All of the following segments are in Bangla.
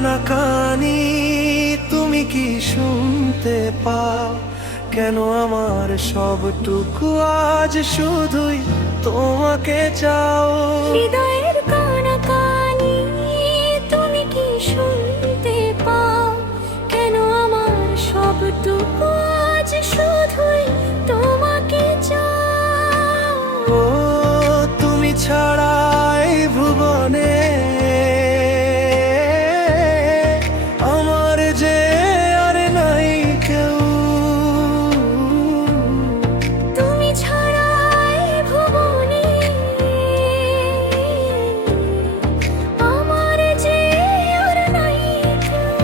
কানাকানি তুমি কি শুনতে পাও? কেন আমার সবটুকু আজ শুধুই তোমাকে চাও? হৃদয়ের কানাকানি তুমি কি শুনতে পাও? কেন আমার সবটুকু আজ শুধুই তোমাকে চাও? ও তুমি ছাড়া এই ভুবনে আমার যে আর নাই কেউ। তুমি ছাড়া এই ভুবনে আমার যে আর নাই কেউ।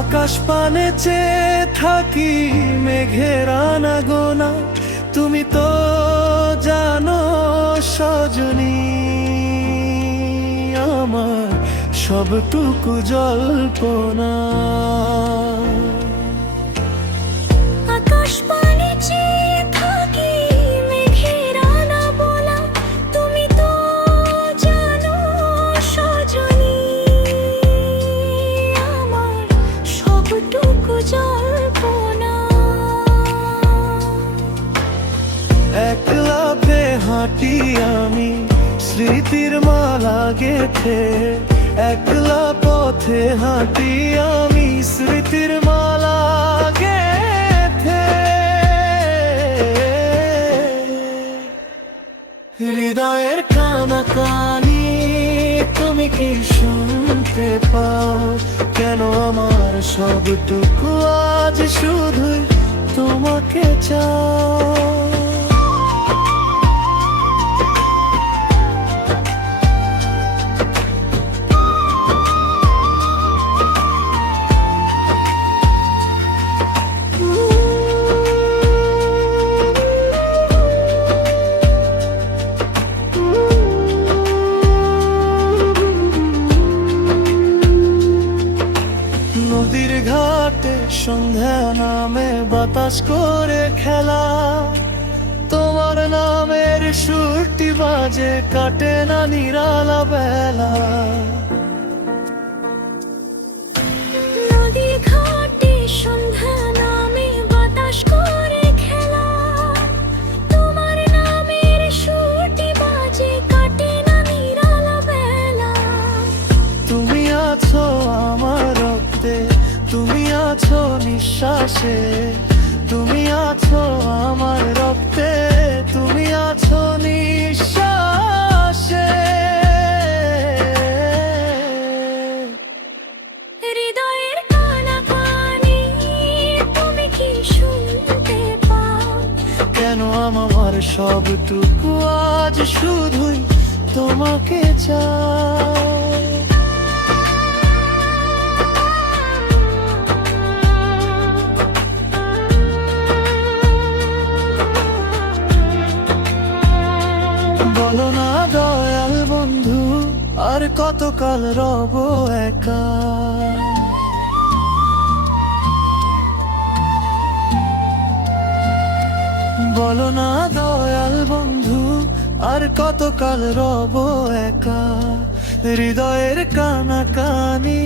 আকাশ পানে চেয়ে থাকি মেঘের আনাগোনা, তুমি তো জানো সজনী আমার সবটুকু জল্পনা। আকাশ পানে চেয়ে থাকি মেঘের আনাগোনা, তুমি তো জানো সজনী আমার সবটুকু জল্পনা। এক লাফে হাঁটি আমি স্মৃতির মালা গেথে, একলা পথে হাঁটি আমি স্মৃতির মালা গেথে। হৃদয়ের কানাকানি তুমি কি শুনতে পাও? কেন আমার সবটুকু আজ শুধুই তোমাকে চাও? নদীর ঘাটে সন্ধ্যা নামে বাতাস করে খেলা, তোমার নামের সুরটি বাজে কাটে না নিরালা বেলা। নদীর ঘাটে সন্ধ্যা নামে বাতাস করে খেলা, তোমার নামের সুরটি বাজে কাটে না নিরালা বেলা। তুমি আছো আমার রক্তে, তুমি আছো নিঃশ্বাসে, তুমি আছো আমার রক্তে, তুমি আছো নিঃশ্বাসে। হৃদয়ের কানাকানি তুমি কি শুনতে পাও? কেন আমার সবটুকু আজ শুধুই তোমাকে চাই? বলো না দয়াল বন্ধু, আর কতকাল রব একা? বলো না দয়াল বন্ধু, আর কতকাল রব একা? হৃদয়ের কানাকানি